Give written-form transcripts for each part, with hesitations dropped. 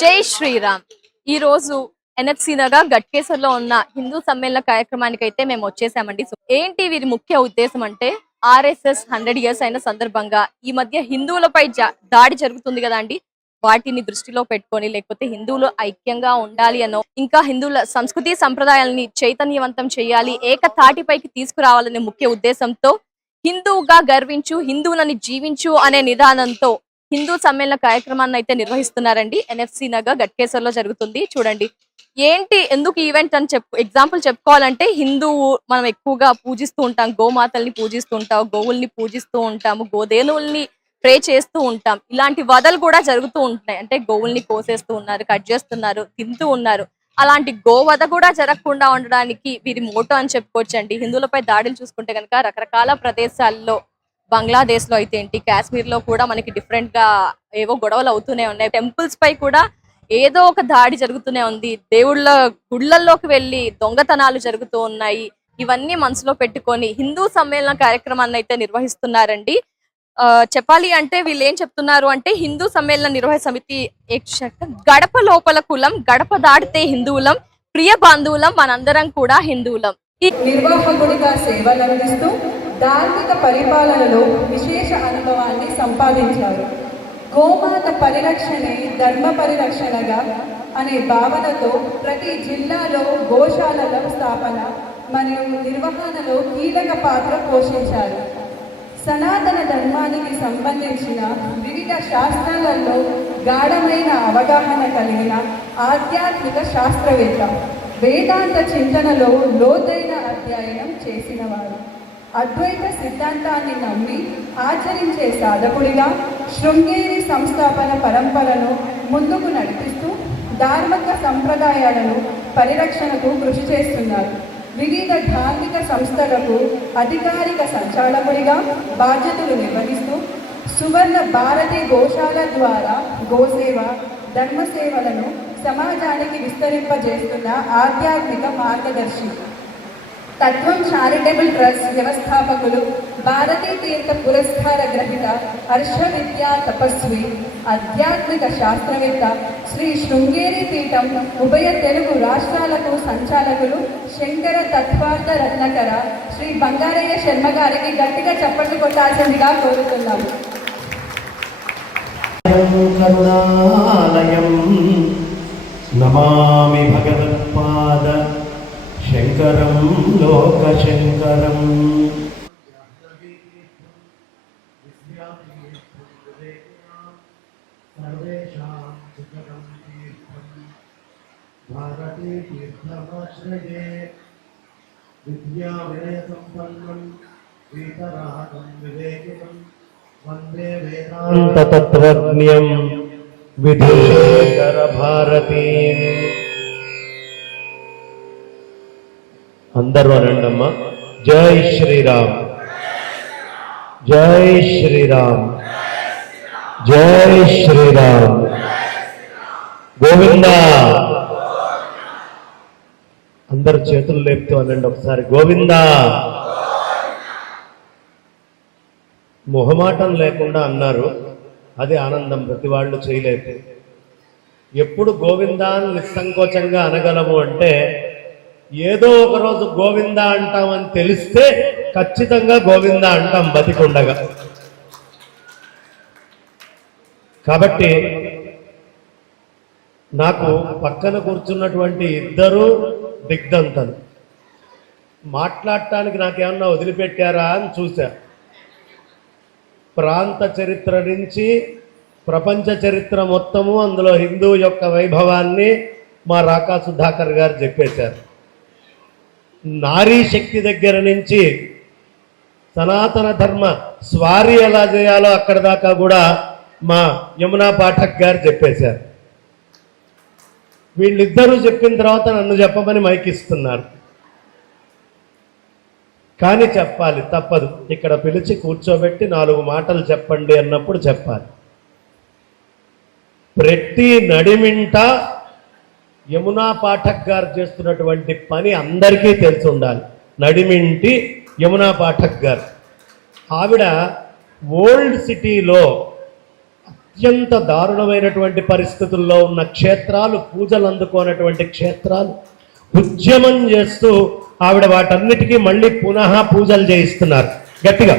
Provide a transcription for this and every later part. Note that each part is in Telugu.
జై శ్రీరామ్. ఈ రోజు ఎన్ఎఫ్సి నగర్ గట్కేసర్లో ఉన్న హిందూ సమ్మేళన కార్యక్రమానికి అయితే మేము వచ్చేసామండి. సో ఏంటి వీరి ముఖ్య ఉద్దేశం అంటే ఆర్ఎస్ఎస్ 100 years అయిన సందర్భంగా ఈ మధ్య హిందువులపై దాడి జరుగుతుంది కదా అండి, వాటిని దృష్టిలో పెట్టుకొని లేకపోతే హిందువులు ఐక్యంగా ఉండాలి అనో, ఇంకా హిందువుల సంస్కృతి సంప్రదాయాలని చైతన్యవంతం చేయాలి, ఏకతాటిపైకి తీసుకురావాలనే ముఖ్య ఉద్దేశంతో హిందువుగా గర్వించు, హిందువులని జీవించు అనే నిదానంతో హిందూ సమ్మేళన కార్యక్రమాన్ని అయితే నిర్వహిస్తున్నారండి. ఎన్ఎఫ్సి నగర్ గట్కేసర్లో జరుగుతుంది. చూడండి ఏంటి ఎందుకు ఈవెంట్ అని ఎగ్జాంపుల్ చెప్పుకోవాలంటే, హిందువు మనం ఎక్కువగా పూజిస్తూ ఉంటాం, గోమాతల్ని పూజిస్తూ ఉంటాం, గోవుల్ని పూజిస్తూ ఉంటాము, గోదేనువుల్ని ప్రే చేస్తూ ఉంటాం. ఇలాంటి వదలు కూడా జరుగుతూ ఉంటున్నాయి. అంటే గోవుల్ని కోసేస్తూ ఉన్నారు, కట్ చేస్తున్నారు, తింటూ ఉన్నారు. అలాంటి గోవధ కూడా జరగకుండా ఉండడానికి వీరి మోటో అని చెప్పుకోవచ్చండి. హిందువులపై దాడులు చూసుకుంటే కనుక రకరకాల ప్రదేశాల్లో, బంగ్లాదేశ్ లో అయితే ఏంటి, కాశ్మీర్ లో కూడా మనకి డిఫరెంట్ గా ఏవో గొడవలు అవుతూనే ఉన్నాయి. టెంపుల్స్ పై కూడా ఏదో ఒక దాడి జరుగుతూనే ఉంది. దేవుళ్ళ గుళ్ళల్లోకి వెళ్లి దొంగతనాలు జరుగుతూ ఉన్నాయి. ఇవన్నీ మనసులో పెట్టుకొని హిందూ సమ్మేళన కార్యక్రమాన్ని అయితే నిర్వహిస్తున్నారండి. చెప్పాలి అంటే వీళ్ళు ఏం చెప్తున్నారు అంటే, హిందూ సమ్మేళన నిర్వహణ సమితి గడప లోపల కులం, గడప దాటితే హిందువులం, ప్రియ బాంధవులం, మనందరం కూడా హిందువులం. ఈ నిర్వాహకుడిగా సేవలందిస్తూ ధార్మిక పరిపాలనలో విశేష అనుభవాన్ని సంపాదించారు. గోమాత పరిరక్షణే ధర్మ పరిరక్షణగా అనే భావనతో ప్రతి జిల్లాలో గోశాలల స్థాపన మరియు నిర్వహణలో కీలక పాత్ర పోషించారు. సనాతన ధర్మానికి సంబంధించిన వివిధ శాస్త్రాలలో గాఢమైన అవగాహన కలిగిన ఆధ్యాత్మిక శాస్త్రవేత్త, వేదాంత చింతనలో లోతైన అధ్యయనం చేసినవారు. అద్వైత సిద్ధాంతాన్ని నమ్మి ఆచరించే సాధకుడిగా శృంగేరి సంస్థాపన పరంపరను ముందుకు నడిపిస్తూ ధార్మిక సంప్రదాయాలను పరిరక్షణకు కృషి చేస్తున్నారు. వివిధ ధార్మిక సంస్థలకు అధికారిక సంచాలకుడిగా బాధ్యతలు నిర్వహిస్తూ సువర్ణ భారతి గోశాల ద్వారా గోసేవ, ధర్మసేవలను సమాజానికి విస్తరింపజేస్తున్న ఆధ్యాత్మిక మార్గదర్శి. తత్వం చారిటబుల్ ట్రస్ట్ వ్యవస్థాపకులు, భారతీ తీర్థ పురస్కార గ్రహీత, హర్ష విద్యా తపస్వి, ఆధ్యాత్మిక శాస్త్రవేత్త, శ్రీ శృంగేరి పీఠం ఉభయ తెలుగు రాష్ట్రాలకు సంచాలకులు, శంకర తత్వార్థ రత్నకర శ్రీ బంగారయ్య శర్మ గారికి గట్టిగా చప్పట్లు కొట్టాల్సిందిగా కోరుతున్నాము. నమామి భగవత్పాద శంకరం లోకశంకరం. భారతీ తీర్థమాశ్రయే విద్యా వినయ సంపన్నం వీతరాగం వివేకినం వందే వేదాంత తత్వజ్ఞం విధుశేఖర భారతీ. అందరూ అనండమ్మా, జై శ్రీరామ్, జై శ్రీరామ్, జై శ్రీరామ్, గోవిందా. అందరు చేతులు లేపుతూ అనండి ఒకసారి, గోవిందా. మొహమాటం లేకుండా అన్నారు, అది ఆనందం. ప్రతి వాళ్ళు చేయలేదు. ఎప్పుడు గోవిందా అని నిస్సంకోచంగా అనగలము అంటే, ఏదో ఒకరోజు గోవిందా అంటామని తెలిస్తే ఖచ్చితంగా గోవిందా అంటాం బతికుండగా. కాబట్టి నాకు పక్కన కూర్చున్నటువంటి ఇద్దరు దిగ్ధంతలు మాట్లాడటానికి నాకేమన్నా వదిలిపెట్టారా అని చూశా. ప్రాంత చరిత్ర నుంచి ప్రపంచ చరిత్ర మొత్తము, అందులో హిందూ యొక్క వైభవాన్ని మా రాకా సుధాకర్ గారు చెప్పేశారు. నారీ శక్తి దగ్గర నుంచి సనాతన ధర్మ స్వారీ ఎలా చేయాలో అక్కడ దాకా కూడా మా యమునా పాఠక్ గారు చెప్పేశారు. వీళ్ళిద్దరూ చెప్పిన తర్వాత నన్ను చెప్పమని మైకిస్తున్నారు. కానీ చెప్పాలి, తప్పదు. ఇక్కడ పిలిచి కూర్చోబెట్టి 4 మాటలు చెప్పండి అన్నప్పుడు చెప్పాలి. ప్రతి నడిమింట యమునా పాఠక్ గారు చేస్తున్నటువంటి పని అందరికీ తెలిసి ఉండాలి. నడిమింటి యమునా పాఠక్ గారు, ఆవిడ ఓల్డ్ సిటీలో అత్యంత దారుణమైనటువంటి పరిస్థితుల్లో ఉన్న క్షేత్రాలు, పూజలు అందుకోనటువంటి క్షేత్రాలు ఉద్యమం చేస్తూ ఆవిడ వాటన్నిటికీ మళ్ళీ పునః పూజలు చేయిస్తున్నారు గట్టిగా.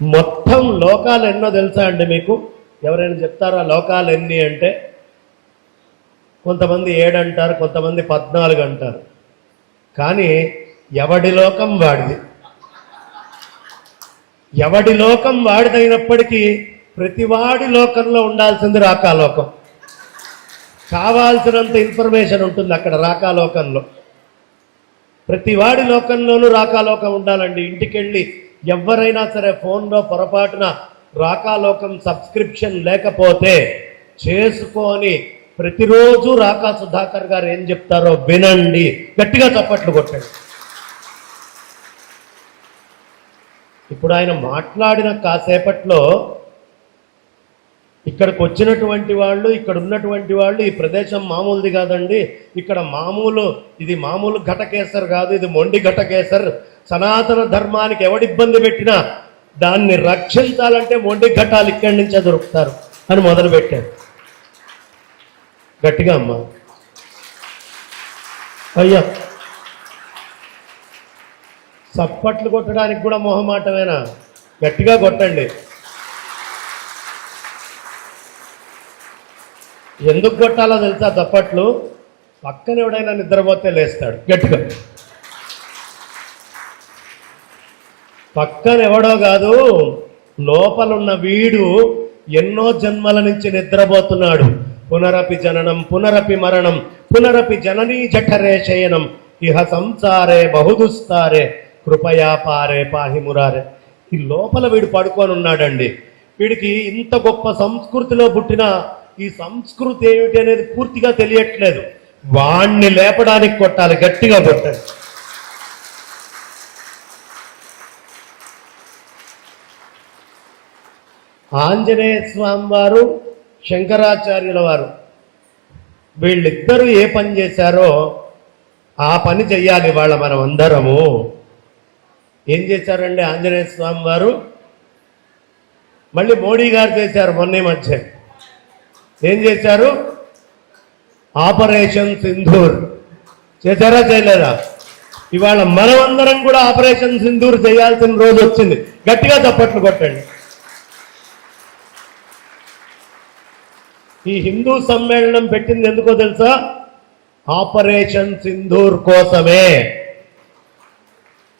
మొత్తం లోకాలు ఎన్నో తెలుసా అండి మీకు? ఎవరైనా చెప్తారా లోకాలు ఎన్ని అంటే? కొంతమంది 7 అంటారు, కొంతమంది 14 అంటారు. కానీ ఎవడి లోకం వాడిది. ఎవడి లోకం వాడిదైనప్పటికీ ప్రతివాడి లోకంలో ఉండాల్సింది రాకాలోకం. కావాల్సినంత ఇన్ఫర్మేషన్ ఉంటుంది అక్కడ రాకాలోకంలో. ప్రతివాడి లోకంలోనూ రాకాలోకం ఉండాలండి. ఇంటికెళ్ళి ఎవరైనా సరే ఫోన్లో పొరపాటున రాకాలోకం సబ్స్క్రిప్షన్ లేకపోతే చేసుకొని ప్రతిరోజు రాకా సుధాకర్ గారు ఏం చెప్తారో వినండి. గట్టిగా చప్పట్లు కొట్టండి. ఇప్పుడు ఆయన మాట్లాడిన కాసేపట్లో ఇక్కడికి వచ్చినటువంటి వాళ్ళు, ఇక్కడ ఉన్నటువంటి వాళ్ళు, ఈ ప్రదేశం మామూలుది కాదండి, ఇక్కడ ఇది మామూలు ఘటకేసర్ కాదు, ఇది మొండి ఘటకేసర్. సనాతన ధర్మానికి ఎవడి ఇబ్బంది పెట్టినా దాన్ని రక్షించాలంటే మొండి ఘటాలు ఇక్కడి నుంచే దొరుకుతారు అని మొదలుపెట్టారు. గట్టిగా అమ్మా అయ్యా. చప్పట్లు కొట్టడానికి కూడా మొహమాటమేనా? గట్టిగా కొట్టండి. ఎందుకు కొట్టాలో తెలుసా చప్పట్లు? పక్కన ఎవడైనా నిద్రపోతే లేస్తాడు గట్టిగా. పక్కన ఎవడో కాదు, లోపలున్న వీడు ఎన్నో జన్మల నుంచి నిద్రపోతున్నాడు. పునరపి జననం పునరపి మరణం పునరపి జననీ జఠరే శయనం ఇహ సంసారే బహుదుస్తారే కృపయా పారే పాహి మురారే. ఈ లోపల వీడు పడుకొని ఉన్నాడండి. వీడికి ఇంత గొప్ప సంస్కృతిలో పుట్టిన ఈ సంస్కృతి ఏమిటి అనేది పూర్తిగా తెలియట్లేదు. వాణ్ణి లేపడానికి కొట్టాలి, గట్టిగా కొట్టాలి. ఆంజనేయ స్వామి వారు, శంకరాచార్యుల వారు వీళ్ళిద్దరూ ఏ పని చేశారో ఆ పని చెయ్యాలి వాళ్ళ మనం అందరము. ఏం చేశారండి ఆంజనేయ స్వామి వారు? మళ్ళీ మోడీ గారు చేశారు మొన్న మధ్య. ఏం చేశారు? ఆపరేషన్ సింధూర్ చేశారా చేయలేదా? ఇవాళ మనమందరం కూడా ఆపరేషన్ సింధూర్ చేయాల్సిన రోజు వచ్చింది. గట్టిగా చప్పట్లు కొట్టండి. ఈ హిందూ సమ్మేళనం పెట్టింది ఎందుకో తెలుసా? ఆపరేషన్ సింధూర్ కోసమే.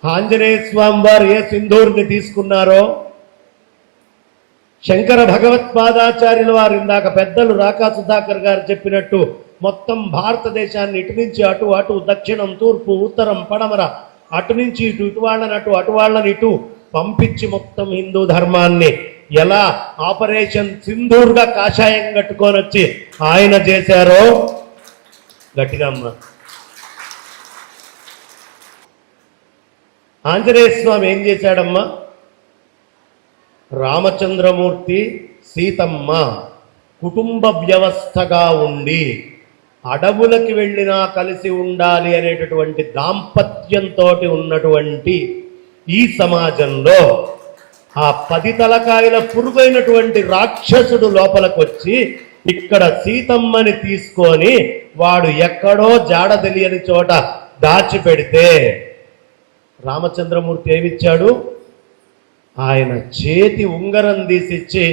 ఆంజనేయ స్వామి వారు ఏ సింధూర్ని తీసుకున్నారో, శంకర భగవత్పాదాచార్యుల వారు ఇందాక పెద్దలు రాకా సుధాకర్ గారు చెప్పినట్టు మొత్తం భారతదేశాన్ని ఇటు నుంచి అటు, అటు దక్షిణం తూర్పు ఉత్తరం పడమర, అటు నుంచి ఇటు, ఇటు వాళ్ళని అటు, అటు వాళ్ళని ఇటు పంపించి మొత్తం హిందూ ధర్మాన్ని ఎలా ఆపరేషన్ సింధూర్గా కాషాయం కట్టుకొని వచ్చి ఆయన చేశారో గట్టిగా అమ్మ. ఆంజనేయ స్వామి ఏం చేశాడమ్మా? రామచంద్రమూర్తి, సీతమ్మ కుటుంబ వ్యవస్థగా ఉండి అడవులకి వెళ్ళినా కలిసి ఉండాలి అనేటటువంటి దాంపత్యంతో ఉన్నటువంటి ఈ సమాజంలో ఆ 10 తలకాయల పురుగైనటువంటి రాక్షసుడు లోపలికొచ్చి ఇక్కడ సీతమ్మని తీసుకొని వాడు ఎక్కడో జాడ తెలియని చోట దాచిపెడితే రామచంద్రమూర్తి ఏమిచ్చాడు? ఆయన చేతి ఉంగరం తీసిచ్చి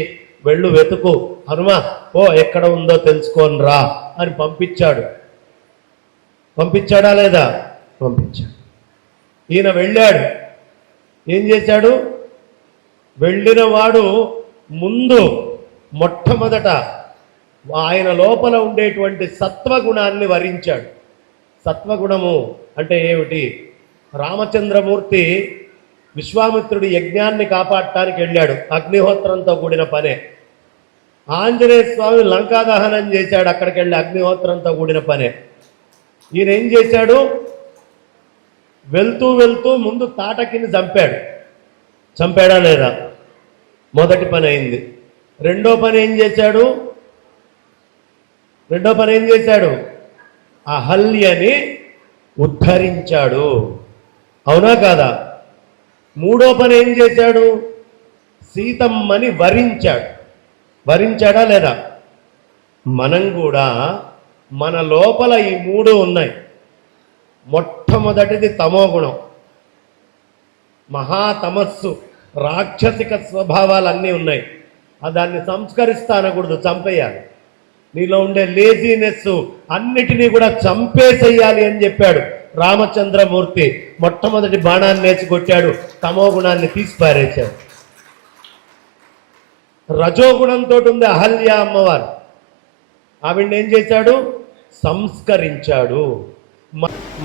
వెళ్ళు వెతుకు హనుమా, ఓ ఎక్కడ ఉందో తెలుసుకొని రా అని పంపించాడు. పంపించాడా లేదా? పంపించాడు. ఈయన వెళ్ళాడు. ఏం చేశాడు? వెళ్ళిన వాడు ముందు మొట్టమొదట ఆయన లోపల ఉండేటువంటి సత్వగుణాన్ని వరించాడు. సత్వగుణము అంటే ఏమిటి? రామచంద్రమూర్తి విశ్వామిత్రుడి యజ్ఞాన్ని కాపాడటానికి వెళ్ళాడు, అగ్నిహోత్రంతో కూడిన పనే. ఆంజనేయ స్వామి లంకా దహనం చేశాడు, అక్కడికి వెళ్ళి అగ్నిహోత్రంతో కూడిన పనే. ఈయన ఏం చేశాడు? వెళ్తూ వెళ్తూ ముందు తాటకిని చంపాడు. చంపాడా లేదా? మొదటి పని అయింది. రెండో పని ఏం చేశాడు? అహల్యని ఉద్ధరించాడు. అవునా కాదా? మూడో పని ఏం చేశాడు? సీతమ్మని వరించాడు. వరించాడా లేదా? మనం కూడా మన లోపల ఈ మూడు ఉన్నాయి. మొట్టమొదటిది తమోగుణం, మహాతమస్సు, రాక్షసిక స్వభావాలన్నీ ఉన్నాయి. దాన్ని సంస్కరిస్తానకూడదు, చంపేయాలి. నీలో ఉండే లేజినెస్ అన్నిటినీ కూడా చంపేసేయాలి అని చెప్పాడు రామచంద్రమూర్తి. మొట్టమొదటి బాణాన్ని నేర్చి కొట్టాడు, తమోగుణాన్ని తీసి పారేశాడు. రజోగుణంతో ఉంది అహల్య అమ్మవారు. ఆవిడ్ని ఏం చేశాడు? సంస్కరించాడు.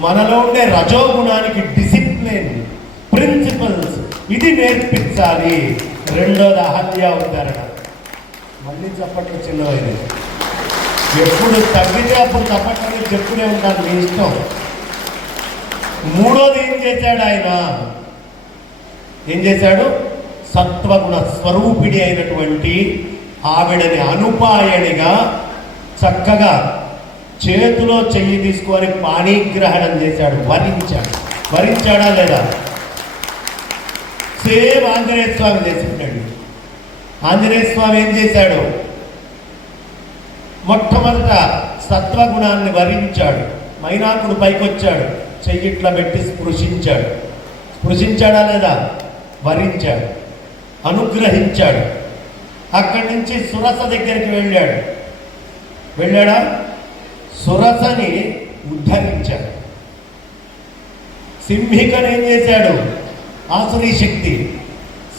మనలో ఉండే రజోగుణానికి డిసిప్లిన్, ప్రిన్సిపల్స్ ఇది నేర్పించాలి. రెండోది అహల్య ఉదాహరణ. మళ్ళీ చప్పట్లు చిన్నది. ఎప్పుడు తగ్గితే అప్పుడు చప్పట్లు చెప్పునే ఉంటాను, మీ ఇష్టం. మూడోది ఏం చేశాడు ఆయన? ఏం చేశాడు? సత్వగుణ స్వరూపిణి అయినటువంటి ఆవిడని అనుపాయనిగా చక్కగా చేతిలో చెయ్యి తీసుకొని పాణిగ్రహణం చేశాడు, వరించాడు. వరించాడా లేదా? సేమ్ ఆంజనేయ స్వామి చేసింటాడు. ఆంజనేయ స్వామి ఏం చేశాడు? మొట్టమొదట సత్వగుణాన్ని వరించాడు. మైనాకుడు పైకొచ్చాడు, చెయ్యిట్లా పెట్టి స్పృశించాడు. స్పృశించాడా లేదా? వరించాడు, అనుగ్రహించాడు. అక్కడి నుంచి సురస దగ్గరికి వెళ్ళాడు. వెళ్ళాడా? సురసని ఉద్ధరించాడు. సింహికను ఏం చేశాడు? ఆసురీ శక్తి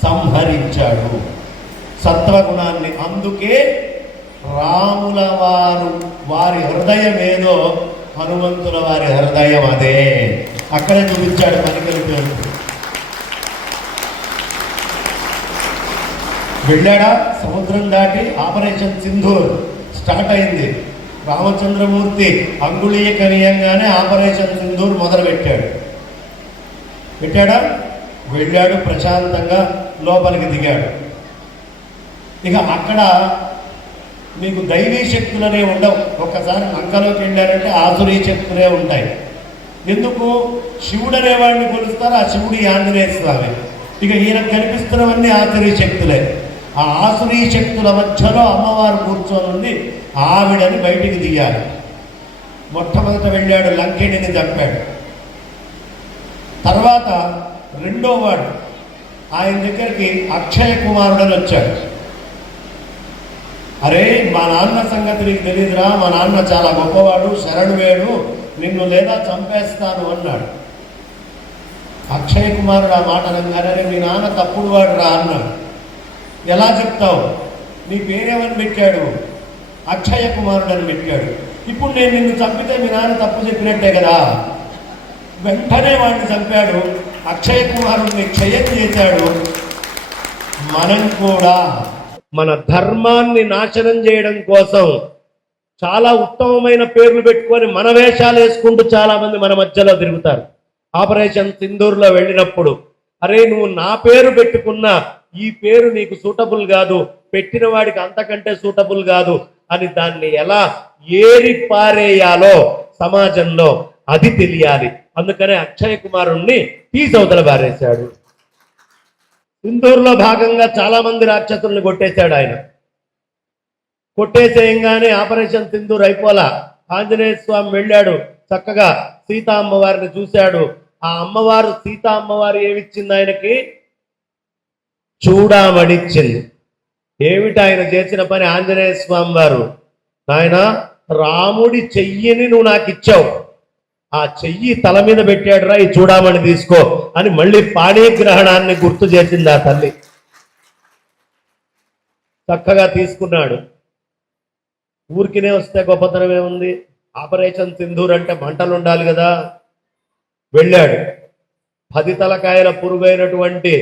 సంహరించాడు, సత్వగుణాన్ని. అందుకే రాముల వారి హృదయం ఏదో, హనుమంతుల వారి హృదయం అదే. అక్కడే చూపించాడు పనికల పేరు. వెళ్ళాడా? సముద్రం దాటి ఆపరేషన్ సింధూర్ స్టార్ట్ అయింది. రామచంద్రమూర్తి అంగుళీయకనీయంగానే ఆపరేషన్ సింధూర్ మొదలు పెట్టాడు. పెట్టాడా? వెళ్ళాడు, ప్రశాంతంగా లోపలికి దిగాడు. ఇక అక్కడ మీకు దైవీ శక్తులనే ఉండవు. ఒక్కసారి లంకలోకి వెళ్ళారంటే ఆసురీ శక్తులే ఉంటాయి. ఎందుకు? శివుడు అనేవాడిని కొలుస్తారు, ఆ శివుడి ఆంజనేయ స్వామి. ఇక ఈయనకు కనిపిస్తున్నవన్నీ ఆసురీ శక్తులే. ఆ ఆసురీ శక్తుల మధ్యలో అమ్మవారు కూర్చొని ఉంది. ఆవిడని బయటికి దిగాలి. మొట్టమొదట వెళ్ళాడు, లంకిణిని చంపాడు. తర్వాత రెండో వాడు ఆయన దగ్గరికి అక్షయ కుమారుడని వచ్చాడు. అరే, మా నాన్న సంగతి నీకు తెలియదురా, మా నాన్న చాలా గొప్పవాడు, శరణువేడు, నిన్ను లేదా చంపేస్తాను అన్నాడు. అక్షయ కుమారుడు ఆ మాట అనగానే మీ నాన్న తప్పుడు వాడు రా అన్నాడు. ఎలా చెప్తావు? నీ పేరేమని పెట్టాడు? అక్షయ కుమారుడు అని పెట్టాడు. ఇప్పుడు నేను నిన్ను చంపితే మీ నాన్న తప్పు చెప్పినట్టే కదా. వెంటనే వాడిని చంపాడు, అక్షయ కుమారుడిని క్షయం చేశాడు. మనం కూడా మన ధర్మాన్ని నాశనం చేయడం కోసం చాలా ఉత్తమమైన పేర్లు పెట్టుకొని మన వేషాలు వేసుకుంటూ చాలా మంది మన మధ్యలో తిరుగుతారు. ఆపరేషన్ సింధూర్లో వెళ్ళినప్పుడు, అరే నువ్వు నా పేరు పెట్టుకున్నా ఈ పేరు నీకు సూటబుల్ కాదు, పెట్టిన వాడికి అంతకంటే సూటబుల్ కాదు అని దాన్ని ఎలా ఏరి పారేయాలో సమాజంలో అది తెలియాలి. అందుకనే అక్షయ కుమారుణ్ణి తీసవతల పారేశాడు. సింధూర్లో భాగంగా చాలా మంది రాక్షసుల్ని కొట్టేశాడు ఆయన. కొట్టేసేయంగానే ఆపరేషన్ సింధూర్ అయిపోలా. ఆంజనేయ స్వామి వెళ్ళాడు, చక్కగా సీతా అమ్మవారిని చూశాడు. ఆ అమ్మవారు, సీతా అమ్మవారు ఏమిచ్చింది ఆయనకి? చూడామణిచ్చింది. ఏమిటి ఆయన చేసిన పని? ఆంజనేయ స్వామి వారు, నాయన రాముడి చెయ్యిని నువ్వు నాకు ఇచ్చావు, ఆ చెయ్యి తల మీద పెట్టాడు రా, ఈ చూడామణి తీసుకో అని మళ్ళీ పాణిగ్రహణాన్ని గుర్తు చేసింది ఆ తల్లి. చక్కగా తీసుకున్నాడు. ఊరికినే వస్తే గొప్పతనం ఏముంది? ఆపరేషన్ సింధూర్ అంటే మంటలు ఉండాలి కదా. వెళ్ళాడు, 10 తలకాయల పురుగైనటువంటి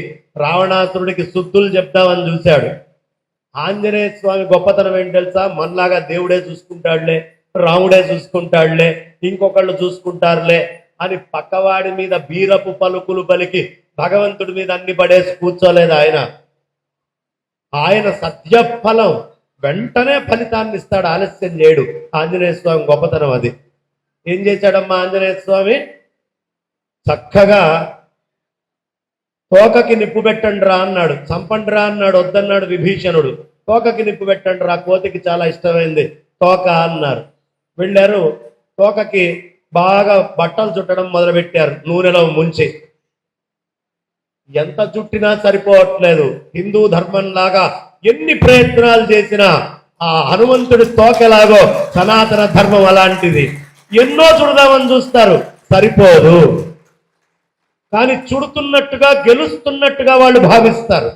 రావణాసురుడికి శుద్ధులు చెప్తామని చూశాడు. ఆంజనేయ స్వామి గొప్పతనం ఏంటి తెలుసా? మనలాగా దేవుడే చూసుకుంటాడులే, రాముడే చూసుకుంటాడులే, ఇంకొకళ్ళు చూసుకుంటారులే అని పక్కవాడి మీద బీరపు పలుకులు పలికి భగవంతుడి మీద అన్ని పడేసి కూర్చోలేదు ఆయన. ఆయన సత్యఫలం వెంటనే ఫలితాన్ని ఇస్తాడు, ఆలస్యం చేయడు. ఆంజనేయ స్వామి గొప్పతనం అది. ఏం చేశాడమ్మా ఆంజనేయ స్వామి? చక్కగా తోకకి నిప్పు పెట్టండి రా అన్నాడు, చంపండి రా అన్నాడు, వద్దన్నాడు విభీషణుడు. తోకకి నిప్పు పెట్టండి రా, కోతికి చాలా ఇష్టమైంది తోక అన్నారు. వెళ్ళారు, తోకకి బాగా బట్టలు చుట్టడం మొదలుపెట్టారు నూనెలో ముంచి. ఎంత చుట్టినా సరిపోవట్లేదు. హిందూ ధర్మం లాగా ఎన్ని ప్రయత్నాలు చేసినా ఆ హనుమంతుడి తోకెలాగో సనాతన ధర్మం అలాంటిది. ఎన్నో చుడదామని చూస్తారు, సరిపోదు. కానీ చుడుతున్నట్టుగా గెలుస్తున్నట్టుగా వాళ్ళు భావిస్తారు.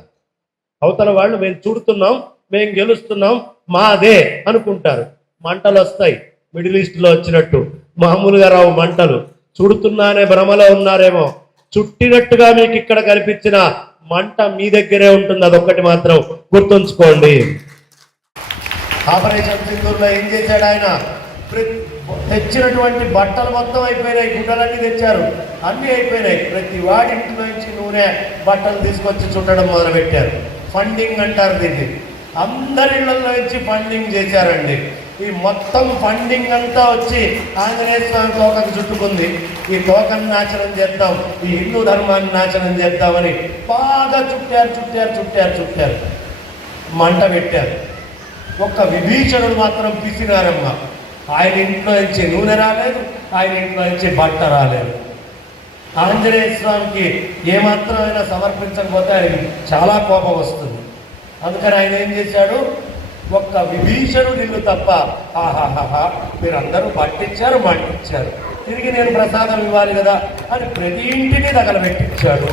అవతల వాళ్ళు మేము చుడుతున్నాం, మేము గెలుస్తున్నాం, మాదే అనుకుంటారు. మంటలు వస్తాయి, మిడిల్ ఈస్ట్ లో వచ్చినట్టు మామూలుగా రావు మంటలు. చుడుతున్నానే భ్రమలో ఉన్నారేమో. చుట్టినట్టుగా మీకు ఇక్కడ కనిపించిన మంట మీ దగ్గరే ఉంటుంది, అదొక్కటి మాత్రం గుర్తుంచుకోండి. ఆపరేషన్ సింధూర్లో ఏం చేశాడు ఆయన? తెచ్చినటువంటి బట్టలు మొత్తం అయిపోయినాయి, గుడ్డలన్నీ తెచ్చారు, అన్నీ అయిపోయినాయి. ప్రతి వాడింటి నుంచి నూనె బట్టలు తీసుకొచ్చి చుట్టడం మొదలుపెట్టారు. ఫండింగ్ అంటారు దీన్ని. అందరి ఇళ్లలో నుంచి ఫండింగ్ చేశారండి. ఈ మొత్తం ఫండింగ్ అంతా వచ్చి ఆంజనేయ స్వామి తోకకు చుట్టుకుంది. ఈ తోకను నాశనం చేద్దాం, ఈ హిందూ ధర్మాన్ని నాశనం చేద్దామని బాగా చుట్టారు చుట్టారు చుట్టారు చుట్టారు, మంట పెట్టారు. ఒక్క విభీషణుడు మాత్రం పిసినారమ్మ. ఆయన ఇంట్లో నుంచి నూనె రాలేదు, ఆయన ఇంట్లో నుంచి బట్ట రాలేదు. ఆంజనేయ స్వామికి ఏమాత్రమైనా సమర్పించకపోతే ఆయనకి చాలా కోపం వస్తుంది. అందుకని ఆయన ఏం చేశాడు? ఒక్క విభీషణుడు ఇల్లు తప్ప ఆహాహా మీరందరూ పట్టించారు, మంటించారు, తిరిగి నేను ప్రసాదం ఇవ్వాలి కదా అని ప్రతి ఇంటిని తగలబెట్టించాడు.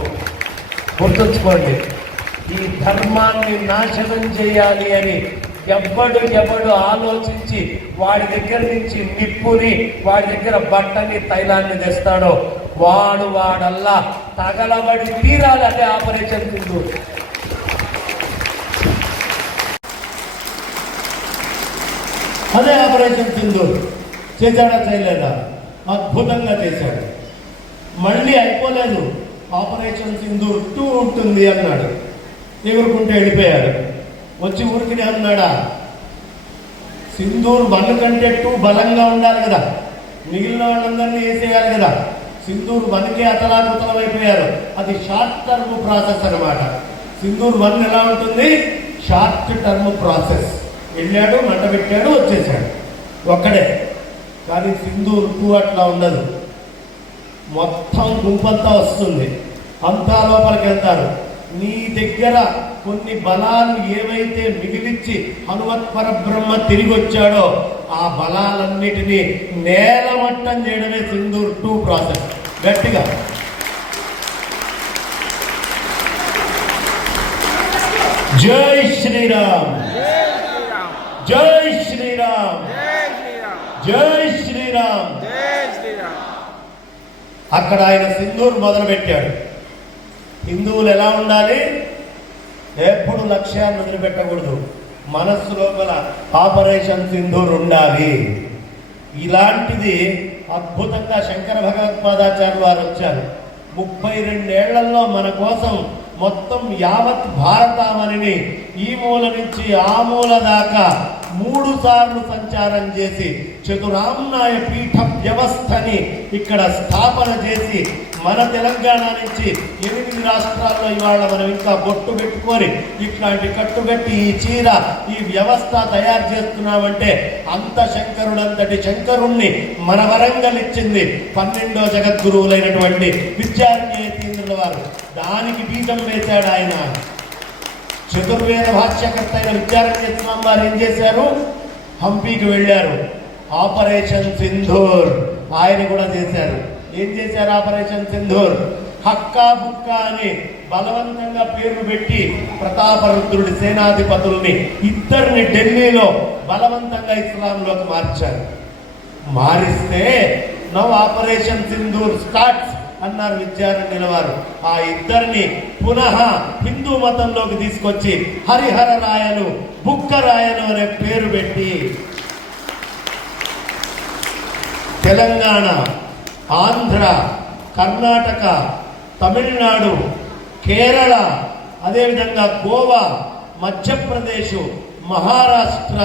గుర్తుంచుకోండి, ఈ ధర్మాన్ని నాశనం చేయాలి అని ఎవడు ఆలోచించి వాడి దగ్గర నుంచి నిప్పుని, వాడి దగ్గర బట్టని, తైలాన్ని తెస్తాడో వాడల్లా తగలబడి తీరాలి. అదే ఆపరేషన్ సింధూర్. అదే ఆపరేషన్ సింధూర్. చేశాడా చేయలేదా? అద్భుతంగా చేశాడు. మళ్ళీ అయిపోలేదు, ఆపరేషన్ సింధూర్ 2 ఉంటుంది అన్నాడు. ఎగురుకుంటూ వెళ్ళిపోయాడు. వచ్చి ఊరికినే అన్నాడా? సింధూర్ 1 కంటే 2 బలంగా ఉండాలి కదా, మిగిలిన వాళ్ళందరినీ వేసేయాలి కదా. సింధూర్ 1కే అతలాకుతలమైపోయారు. అది షార్ట్ టర్మ్ ప్రాసెస్ అన్నమాట. సింధూర్ 1 ఎలా ఉంటుంది? Short term process. వెళ్ళాడు, మంట పెట్టాడు, వచ్చేసాడు ఒక్కడే. కానీ సింధూర్ 2 అట్లా ఉండదు. మొత్తం గుంపంతా వస్తుంది, అంతా లోపలికి వెళ్తారు. నీ దగ్గర కొన్ని బలాలు ఏవైతే మిగిలిచ్చి హనుమత్ పరబ్రహ్మ తిరిగి వచ్చాడో ఆ బలాలన్నిటినీ నేలమట్టం చేయడమే సింధూర్ 2 ప్రాసెస్. గట్టిగా జై శ్రీరామ్, జై శ్రీరామ్, జై శ్రీరామ్. అక్కడ ఆయన సింధూర్ మొదలు పెట్టాడు. హిందువులు ఎలా ఉండాలి? ఎప్పుడు లక్ష్యాన్ని వదిలిపెట్టకూడదు. మనస్సు లోపల ఆపరేషన్ సింధూర్ ఉండాలి. ఇలాంటిది అద్భుతంగా శంకర భగవత్పాదాచార్యులు వారు వచ్చారు. 32 ఏళ్లలో మన కోసం మొత్తం యావత్ భారతావనిని ఈ మూల నుంచి ఆ మూల దాకా 3 సార్లు సంచారం చేసి చతురామ్నాయ పీఠ వ్యవస్థని ఇక్కడ స్థాపన చేసి మన తెలంగాణ నుంచి 8 రాష్ట్రాల్లో ఇవాళ మనం ఇంకా బొట్టు పెట్టుకొని ఇట్లాంటి కట్టుబెట్టి ఈ చీర, ఈ వ్యవస్థ తయారు చేస్తున్నామంటే అంత శంకరుడంతటి శంకరుణ్ణి మన వరంగల్ ఇచ్చింది 12వ జగద్గురువులైనటువంటి విద్యార్థి వారు. దానికి బీజం వేశాడు ఆయన. చతుర్వేద భాష్యకర్త అయిన విద్యారణ్య స్వామి వారు ఏం చేశారు? హంపీకి వెళ్ళారు. ఆపరేషన్ సింధూర్ ఆయన కూడా చేశారు. ఏం చేశారు? ఆపరేషన్ సింధూర్ హక్కా బుక్కా అని బలవంతంగా పేర్లు పెట్టి ప్రతాపరుద్రుడి సేనాధిపతుల్ని 2 ఢిల్లీలో బలవంతంగా ఇస్లాంలోకి మార్చారు. మారిస్తే నవ్ ఆపరేషన్ సింధూర్ స్టార్ట్స్ అన్నారు విద్యారణ్యుల వారు. ఆ 2 పునః హిందూ మతంలోకి తీసుకొచ్చి హరిహర రాయలు, బుక్క రాయలు అనే పేరు పెట్టి తెలంగాణ, ఆంధ్ర, కర్ణాటక, తమిళనాడు, కేరళ, అదేవిధంగా గోవా, మధ్యప్రదేశ్, మహారాష్ట్ర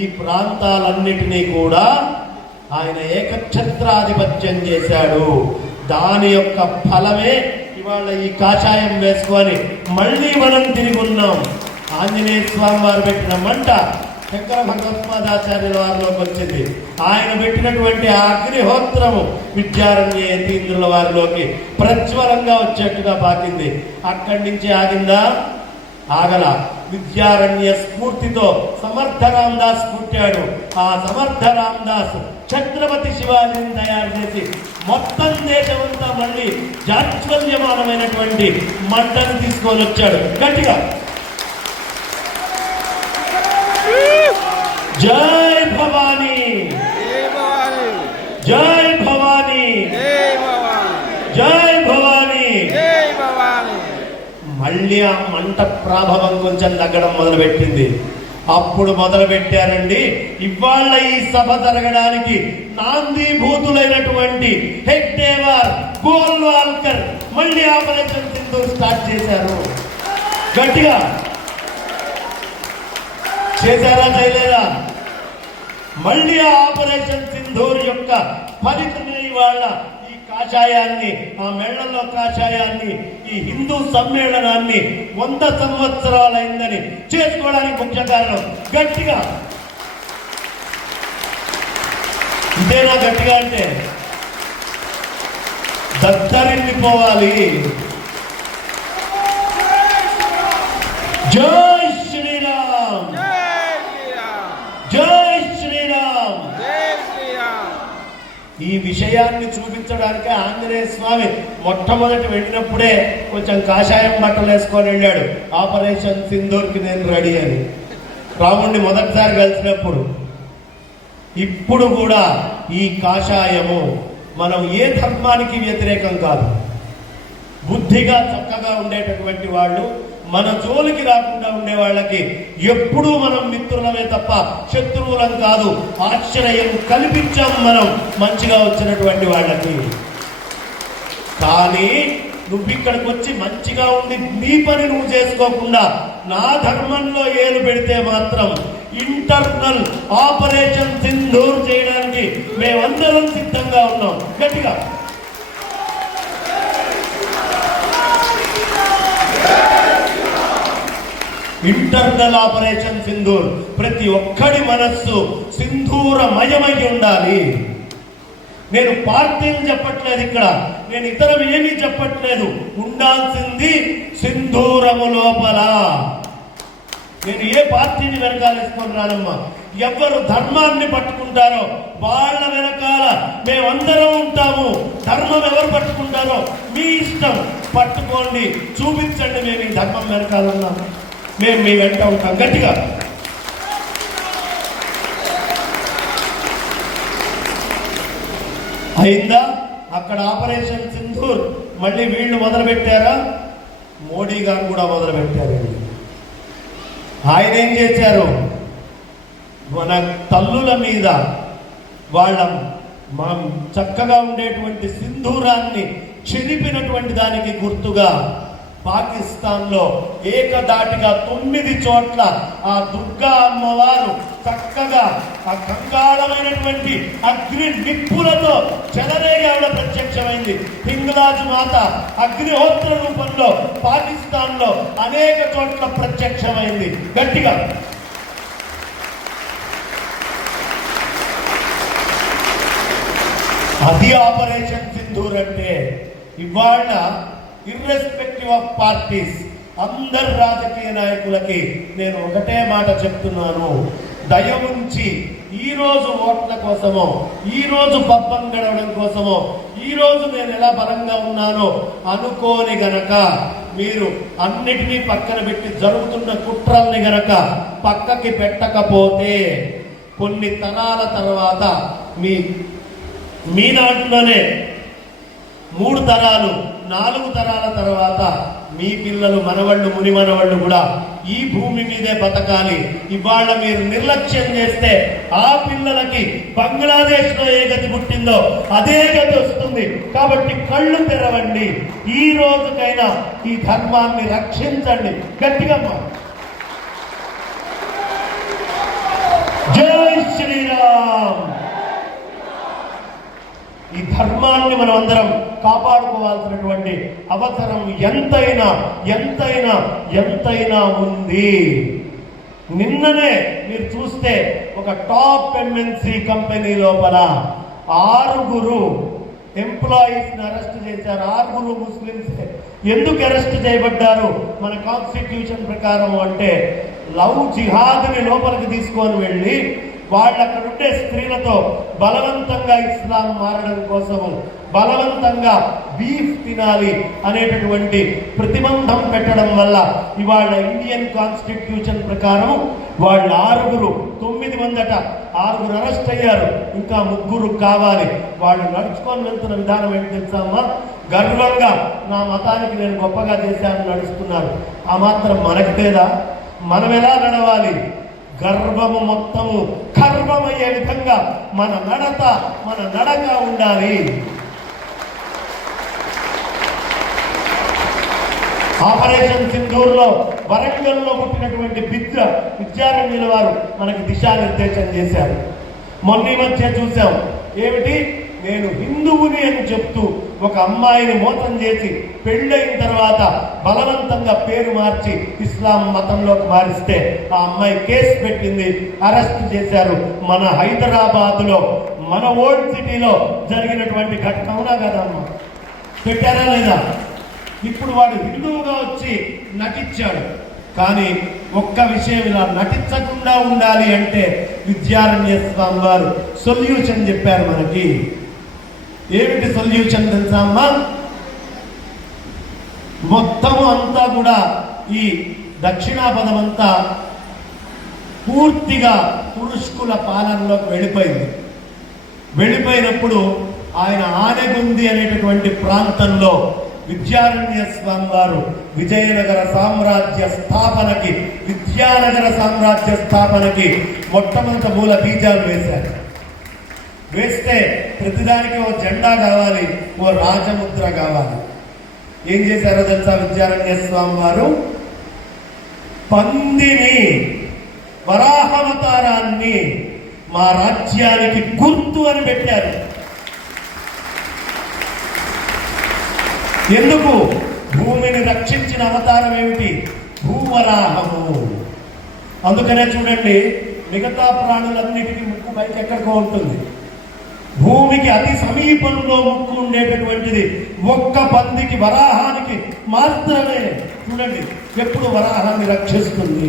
ఈ ప్రాంతాలన్నిటినీ కూడా ఆయన ఏకఛత్రాధిపత్యం చేశాడు. దాని యొక్క ఫలమే ఇవాళ ఇవాళ ఈ కాషాయం వేసుకొని మళ్ళీ మనం తిరిగి ఉన్నాం. ఆంజనేయ స్వామి వారు పెట్టిన మంట శంకర భగవత్పాదాచార్యుల వారిలోకి వచ్చింది. ఆయన పెట్టినటువంటి ఆ అగ్నిహోత్రము విద్యారణ్య యతీంద్రుల వారిలోకి ప్రజ్వలంగా వచ్చేట్టుగా పాకింది. అక్కడి నుంచి ఆగిందా? ఆగల. విద్యారణ్య స్ఫూర్తితో సమర్థ రామదాస్ పుట్టాడు. ఆ సమర్థ రామదాస్ ఛత్రపతి శివాజీని తయారు చేసి మొత్తం దేశమంతా మళ్ళీ జాజ్వల్యమానమైనటువంటి మంటను తీసుకొని వచ్చాడు. గట్టిగా జై భవానీ, జై భవానీ, జై భవానీ. మళ్ళీ ఆ మంట ప్రాభవం కొంచెం తగ్గడం మొదలుపెట్టింది. అప్పుడు మొదలు పెట్టారండి ఇవాళ ఈ సభ జరగడానికి నాందీభూతులైనటువంటి హెడ్డేవార్, గోల్వాల్కర్ మళ్ళీ ఆపరేషన్ సింధూర్ స్టార్ట్ చేశారు. గట్టిగా చేశారా చేయలేదా? మళ్ళీ ఆ ఆపరేషన్ సింధూర్ యొక్క ఫలితమే ఇవాళ ఈ కాషాయాన్ని, ఆ మెళ్లలో కాషాయాన్ని, ఈ హిందూ సమ్మేళనాన్ని 100 సంవత్సరాలైందని చేసుకోవడానికి ముఖ్య కారణం. గట్టిగా ఇదేనా? గట్టిగా అంటే దత్తరిల్లిపోవాలి. జై శ్రీరామ్, జై శ్రీరామ్. ఈ విషయాన్ని చూపించడానికి ఆంజనేయ స్వామి మొట్టమొదటి వెళ్ళినప్పుడే కొంచెం కాషాయం బట్టలు వేసుకొని వెళ్ళాడు. ఆపరేషన్ సింధూర్కి నేను రెడీ అని రాముడిని మొదటిసారి కలిసినప్పుడు. ఇప్పుడు కూడా ఈ కాషాయము మనం ఏ ధర్మానికి వ్యతిరేకం కాదు. బుద్ధిగా చక్కగా ఉండేటటువంటి వాళ్ళు, మన జోలికి రాకుండా ఉండే వాళ్ళకి ఎప్పుడూ మనం మిత్రులమే తప్ప శత్రువులం కాదు. ఆశ్రయం కల్పించాం మనం మంచిగా వచ్చినటువంటి వాళ్ళకి. కానీ నువ్వు ఇక్కడికి వచ్చి మంచిగా ఉండి నీ పని నువ్వు చేసుకోకుండా నా ధర్మంలో ఏలు పెడితే మాత్రం ఇంటర్నల్ ఆపరేషన్ సింధూర్ చేయడానికి మేమందరం సిద్ధంగా ఉన్నాం. గట్టిగా ఇంటర్నల్ ఆపరేషన్ సింధూర్. ప్రతి ఒక్కడి మనస్సు సింధూరమయమై ఉండాలి. నేను పార్టీలు చెప్పట్లేదు ఇక్కడ, నేను ఇతరం ఏమీ చెప్పట్లేదు. ఉండాల్సింది సింధూరము లోపల. నేను ఏ పార్టీని వెనకాలేసుకొని రానమ్మా. ఎవరు ధర్మాన్ని పట్టుకుంటారో వాళ్ళ వెనకాల మేమందరం ఉంటాము. ధర్మం ఎవరు పట్టుకుంటారో మీ ఇష్టం, పట్టుకోండి, చూపించండి. మేము ఈ ధర్మం వెనకాల ఉన్నాము, మేము మీ వెంట ఉంటాం. గట్టిగా అయిందా? అక్కడ ఆపరేషన్ సింధూర్ మళ్ళీ వీళ్ళు మొదలు పెట్టారా? మోడీ గారు కూడా మొదలు పెట్టారు. ఆయన ఏం చేశారు? మన తల్లుల మీద వాళ్ళ చక్కగా ఉండేటువంటి సింధూరాన్ని చెరిపినటువంటి దానికి గుర్తుగా పాకిస్తాన్లో ఏకదాటిగా 9 చోట్ల ఆ దుర్గా అమ్మవారు చక్కగా ఆ కంగాళమైనటువంటి అగ్ని నిప్పులతో చెలరేగి ఆవిడ ప్రత్యక్షమైంది. హింగ్లాజ్ మాత అగ్నిహోత్ర రూపంలో పాకిస్తాన్లో అనేక చోట్ల ప్రత్యక్షమైంది. గట్టిగా అది ఆపరేషన్ సింధూర్ అంటే. ఇవాళ ఇర్రెస్పెక్టివ్ ఆఫ్ పార్టీస్, అందరు రాజకీయ నాయకులకి నేను ఒకటే మాట చెప్తున్నాను. దయ ఉంచి ఈ రోజు ఓట్ల కోసమో, ఈ రోజు పబ్బం గడవడం కోసమో, ఈ రోజు నేను ఎలా బలంగా ఉన్నానో అనుకోని గనక మీరు అన్నిటినీ పక్కన పెట్టి జరుగుతున్న కుట్రల్ని గనక పక్కకి పెట్టకపోతే కొన్ని తరాల తర్వాత మీ దాంట్లోనే 3 తరాలు 4 తరాల తర్వాత మీ పిల్లలు, మనవళ్ళు, ముని మనవళ్ళు కూడా ఈ భూమి మీదే బతకాలి. ఇవాళ మీరు నిర్లక్ష్యం చేస్తే ఆ పిల్లలకి బంగ్లాదేశ్ లో ఏ గతి పుట్టిందో అదే గతి వస్తుంది. కాబట్టి కళ్ళు తెరవండి. ఈ రోజుకైనా ఈ ధర్మాన్ని రక్షించండి. గట్టిగా జై శ్రీరామ్. ఈ ధర్మాన్ని మనం అందరం కాపాడుకోవాల్సినటువంటి అవసరం ఎంతైనా ఎంతైనా ఎంతైనా ఉంది. నిన్ననే మీరు చూస్తే ఒక టాప్ ఎంఎన్సి కంపెనీ లోపల 6 ఎంప్లాయీస్ అరెస్ట్ చేశారు. 6 ముస్లిమ్స్. ఎందుకు అరెస్ట్ చేయబడ్డారు? మన కాన్స్టిట్యూషన్ ప్రకారం అంటే లవ్ జిహాద్ని లోపలికి తీసుకొని వెళ్ళి వాళ్ళు అక్కడ ఉండే స్త్రీలతో బలవంతంగా ఇస్లాం మారడం కోసము బలవంతంగా బీఫ్ తినాలి అనేటటువంటి ప్రతిబంధం పెట్టడం వల్ల ఇవాళ ఇండియన్ కాన్స్టిట్యూషన్ ప్రకారం వాళ్ళు 9 మందట 6 అరెస్ట్ అయ్యారు. ఇంకా 3 కావాలి. వాళ్ళు నడుచుకొని వెళ్తున్న విధానం ఏంటి తెలుసామా? గర్వంగా నా మతానికి నేను గొప్పగా చేశాను నడుస్తున్నారు. ఆ మాత్రం మనకి తేదా? మనం ఎలా నడవాలి? గర్వము మొత్తము గర్వమయ్యే విధంగా మన నడక ఉండాలి. ఆపరేషన్ సింధూర్లో వరంగల్లో పుట్టినటువంటి విద్యారణ్యుల వారు మనకి దిశానిర్దేశం చేశారు. మొన్న మధ్య చూసాం. ఏమిటి? నేను హిందువుని అని చెప్తూ ఒక అమ్మాయిని మోసం చేసి పెళ్ళైన తర్వాత బలవంతంగా పేరు మార్చి ఇస్లాం మతంలోకి మారిస్తే ఆ అమ్మాయి కేసు పెట్టింది, అరెస్ట్ చేశారు. మన హైదరాబాద్లో, మన ఓల్డ్ సిటీలో జరిగినటువంటి ఘటన. అవునా కదమ్మా? పెట్టారా లేదా? ఇప్పుడు వాడు హిందువుగా వచ్చి నటించాడు. కానీ ఒక్క విషయం, ఇలా నటించకుండా ఉండాలి అంటే విద్యారణ్య స్వామి వారు సొల్యూషన్ చెప్పారు మనకి. ఏమిటి సొల్యూషన్ తెలుసా అమ్మా? మొత్తము అంతా కూడా ఈ దక్షిణాపదం అంతా పూర్తిగా తురుష్కుల పాలనలోకి వెళ్ళిపోయినప్పుడు ఆయన ఆనెగుంది అనేటటువంటి ప్రాంతంలో విద్యారణ్య స్వామి వారు విజయనగర సామ్రాజ్య స్థాపనకి మొట్టమొదటి మూల బీజాలు వేశారు. వేస్తే ప్రతిదానికి ఓ జెండా కావాలి, ఓ రాజముద్ర కావాలి. ఏం చేశారో తెలుసా విద్యారణ్య స్వామి వారు? పందిని, వరాహావతారాన్ని మా రాజ్యానికి గుర్తు అని పెట్టారు. ఎందుకు? భూమిని రక్షించిన అవతారం ఏమిటి? భూవరాహము. అందుకనే చూడండి, మిగతా ప్రాణులన్నిటికీ ముక్కు పైకి ఎక్కడికో ఉంటుంది. భూమికి అతి సమీపంలో ముక్కు ఉండేటటువంటిది ఒక్క పందికి, వరాహానికి మాత్రమే. చూడండి ఎప్పుడు వరాహాన్ని రక్షిస్తుంది.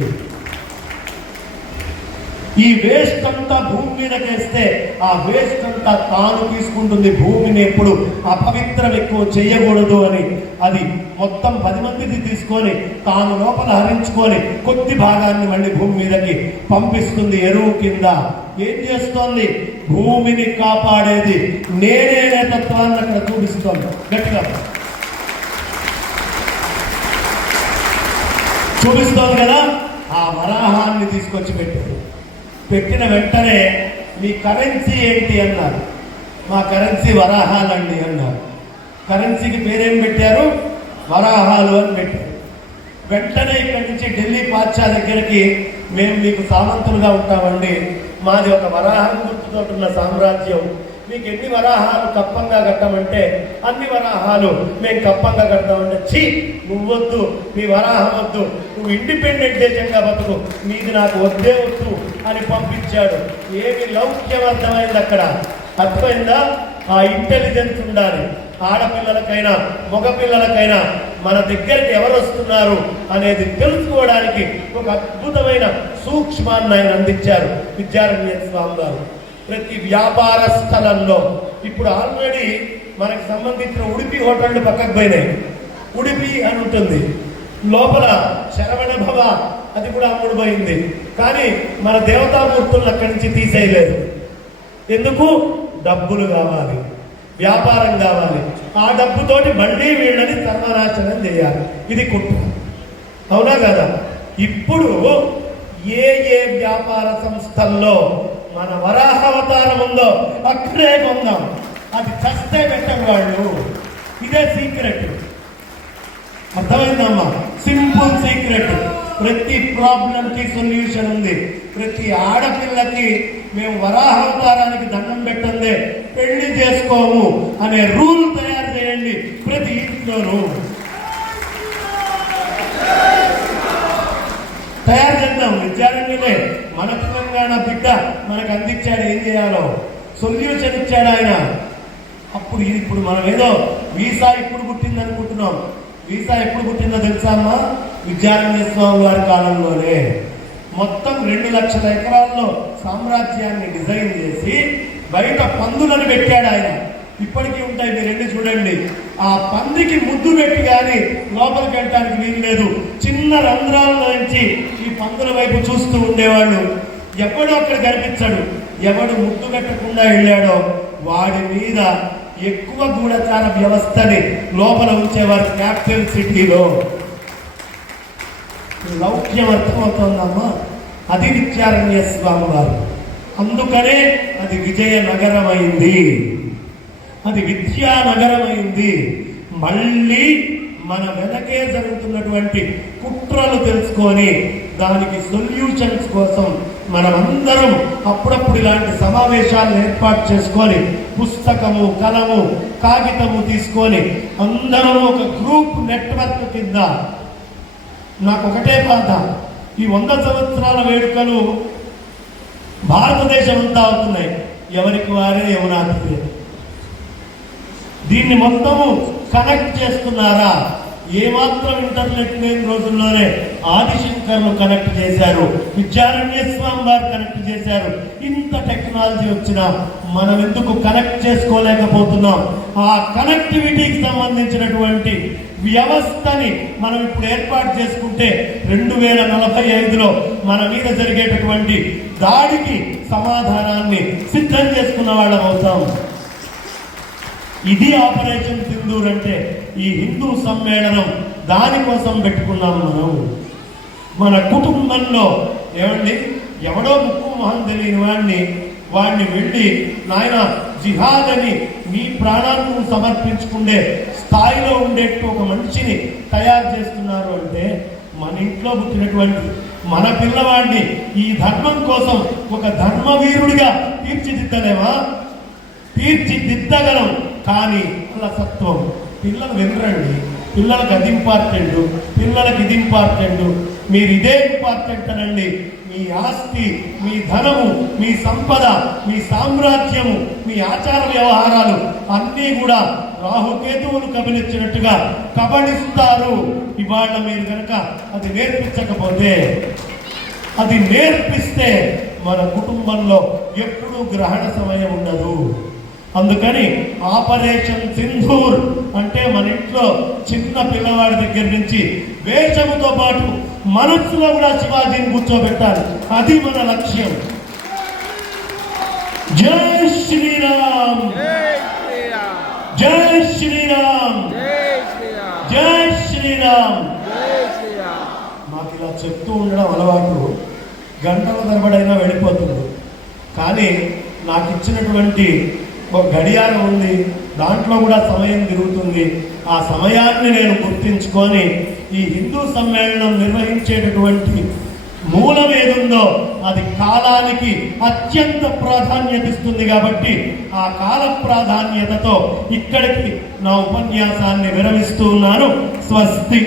ఈ వేస్ట్ అంతా భూమి మీదకి వేస్తే ఆ వేస్ట్ అంతా తాను తీసుకుంటుంది. భూమిని ఎప్పుడు అపవిత్రం ఎక్కువ చేయకూడదు అని అది మొత్తం 10 మందిని తీసుకొని తాను లోపల హరించుకొని కొద్ది భాగాన్ని మళ్ళీ భూమి మీదకి పంపిస్తుంది ఎరువు కింద. ఏం చేస్తోంది? భూమిని కాపాడేది నేనే తత్వాన్ని అక్కడ చూపిస్తోంది. గట్టిగా చూపిస్తోంది కదా. ఆ వరాహాన్ని తీసుకొచ్చి పెట్టిన వెంటనే మీ కరెన్సీ ఏంటి అన్నారు. మా కరెన్సీ వరాహాలండి అన్నారు. కరెన్సీకి పేరేం పెట్టారు? వరాహాలు అని పెట్టారు. వెంటనే ఇక్కడి నుంచి ఢిల్లీ పాద్షా దగ్గరికి, మేము మీకు సామంతులుగా ఉంటామండి, మాది ఒక వరాహం గుర్తుతో ఉన్న సామ్రాజ్యం, మీకు ఎన్ని వరాహాలు కప్పంగా కట్టమంటే అన్ని వరాహాలు మేము కప్పంగా కడతామంటే, ఛీ నువ్వొద్దు, నీ వరాహం వద్దు, నువ్వు ఇండిపెండెంట్ దేశంగా బతుకు, నీది నాకు వద్దే వద్దు అని పంపించాడు. ఏమి లౌక్యం అర్థమైంది అక్కడ? అర్థమైందా? ఆ ఇంటెలిజెన్స్ ఉండాలి. ఆడపిల్లలకైనా మగపిల్లలకైనా మన దగ్గరికి ఎవరు వస్తున్నారు అనేది తెలుసుకోవడానికి ఒక అద్భుతమైన సూక్ష్మాన్ని ఆయన అందించారు విద్యారణ్య స్వామి గారు. ప్రతి వ్యాపార స్థలంలో ఇప్పుడు ఆల్రెడీ మనకు సంబంధించిన ఉడిపి హోటళ్ళు పక్కకు పోయినాయి. ఉడిపి అని ఉంటుంది, లోపల శరవణ భవ అది కూడా అమ్ముడుపోయింది. కానీ మన దేవతామూర్తులను అక్కడి నుంచి తీసేయలేదు. ఎందుకు? డబ్బులు కావాలి, వ్యాపారం కావాలి. ఆ డబ్బుతోటి మళ్ళీ వీళ్ళని సర్వనాశనం చేయాలి. ఇది కుట్ర. అవునా కదా? ఇప్పుడు ఏ వ్యాపార సంస్థల్లో మన వరాహావతారం ఉందో అక్కడే కొందాం. అది చస్తే పెట్టరు వాళ్ళు. ఇదే సీక్రెట్. అర్థమైందమ్మా? Simple secret. ప్రతి ప్రాబ్లంకి సొల్యూషన్ ఉంది. ప్రతి ఆడపిల్లకి మేము వరాహావతారానికి దండం పెట్టందే పెళ్లి చేసుకోము అనే రూల్ తయారు చేయండి. చేయండి ప్రతి ఇంట్లోనూ. తయారు చేద్దాం. విద్యారణ్యులే మన తెలంగాణ బిడ్డ మనకు అందించాడు, ఏం చేయాలో సొల్యూషన్ ఇచ్చాడు ఆయన. ఇప్పుడు మనం ఏదో వీసా ఇప్పుడు పుట్టింది అనుకుంటున్నాం. వీసా ఎప్పుడు పుట్టిందో తెలుసా అమ్మా? విద్యారణ్య స్వామి వారి కాలంలోనే. మొత్తం 2 లక్షల ఎకరాల్లో సామ్రాజ్యాన్ని డిజైన్ చేసి బయట పందులను పెట్టాడు ఆయన. ఇప్పటికీ ఉంటాయి, మీరు వెళ్ళి చూడండి. ఆ పందికి ముద్దు పెట్టి కానీ లోపలికి వెళ్ళడానికి వీలు లేదు. చిన్న రంధ్రాల్లో నుంచి ఈ పందుల వైపు చూస్తూ ఉండేవాళ్ళు. ఎవడో అక్కడ కనిపించాడు. ఎవడు ముద్దు పెట్టకుండా వెళ్ళాడో వాడి మీద ఎక్కువ గూఢచార వ్యవస్థని లోపల ఉంచేవారు క్యాపిటల్ సిటీలో. లౌక్యం అర్థమవుతోందమ్మా. అది విద్యారణ్య స్వామి వారు. అందుకనే అది విజయ నగరమైంది, అది విద్యా నగరమైంది. మళ్ళీ మన వెనకే జరుగుతున్నటువంటి కుట్రలు తెలుసుకొని దానికి సొల్యూషన్స్ కోసం మనమందరం అప్పుడప్పుడు ఇలాంటి సమావేశాలను ఏర్పాటు చేసుకొని పుస్తకము, కలము, కాగితము తీసుకొని అందరం ఒక గ్రూప్ నెట్వర్క్ కింద. నాకు ఒకటే బాధ, ఈ 100 సంవత్సరాల వేడుకలు భారతదేశం అంతా అవుతున్నాయి, ఎవరికి వారే యమునాథులే. దీన్ని మొత్తము కనెక్ట్ చేస్తున్నారా? ఏమాత్రం ఇంటర్నెట్ లేని రోజుల్లోనే ఆదిశంకర్లు కనెక్ట్ చేశారు, విద్యారణ్య స్వామి వారు కనెక్ట్ చేశారు. ఇంత టెక్నాలజీ వచ్చినా మనం ఎందుకు కనెక్ట్ చేసుకోలేకపోతున్నాం? ఆ కనెక్టివిటీకి సంబంధించినటువంటి వ్యవస్థని మనం ఇప్పుడు ఏర్పాటు చేసుకుంటే 2045లో మన మీద జరిగేటటువంటి దాడికి సమాధానాన్ని సిద్ధం చేసుకున్న వాళ్ళం అవుతాం. ఇది ఆపరేషన్ సింధూర్ అంటే. ఈ హిందూ సమ్మేళనం దానికోసం పెట్టుకున్నాం మనం. మన కుటుంబంలో ఏమండి, ఎవడో ముక్కు మొహం తెలియని వాడిని వెళ్ళి నాయన జిహాద్ అని నీ ప్రాణాలను సమర్పించుకునే స్థాయిలో ఉండేట్టు ఒక మనిషిని తయారు చేస్తున్నారు అంటే మన ఇంట్లో పుట్టినటువంటి మన పిల్లవాడిని ఈ ధర్మం కోసం ఒక ధర్మవీరుడిగా తీర్చిదిద్దలేమా? తీర్చిదిద్దగలం. కానీ అలసత్వం. పిల్లలు వినరండి. పిల్లలకు అది ఇంపార్టెంట్, పిల్లలకి ఇది ఇంపార్టెంట్, మీరు ఇదే ఇంపార్టెంట్ అనండి. మీ ఆస్తి, మీ ధనము, మీ సంపద, మీ సామ్రాజ్యము, మీ ఆచార వ్యవహారాలు అన్నీ కూడా రాహుకేతువులు కబలిచ్చినట్టుగా కబళిస్తారు. ఇవాళ మీరు కనుక అది నేర్పించకపోతే, అది నేర్పిస్తే మన కుటుంబంలో ఎప్పుడూ గ్రహణ సమయం ఉండదు. అందుకని ఆపరేషన్ సింధూర్ అంటే మన ఇంట్లో చిన్న పిల్లవాడి దగ్గర నుంచి వేషముతో పాటు మనస్సులో కూడా శివాజీని కూర్చోబెట్టాలి. అది మన లక్ష్యం. జై శ్రీరామ్, జై శ్రీరామ్, జై శ్రీరామ్. మాకు ఇలా చెప్తూ ఉండడం అలవాటు. గంటల తరబడైనా వెళ్ళిపోతుంది. కానీ నాకు ఇచ్చినటువంటి ఒక గడియారం ఉంది, దాంట్లో కూడా సమయం తిరుగుతుంది. ఆ సమయాన్ని నేను గుర్తించుకొని ఈ హిందూ సమ్మేళనం నిర్వహించేటటువంటి మూలం ఏదుందో అది కాలానికి అత్యంత ప్రాధాన్యత ఇస్తుంది. కాబట్టి ఆ కాల ప్రాధాన్యతతో ఇక్కడికి నా ఉపన్యాసాన్ని విరమిస్తూ ఉన్నాను. స్వస్తి.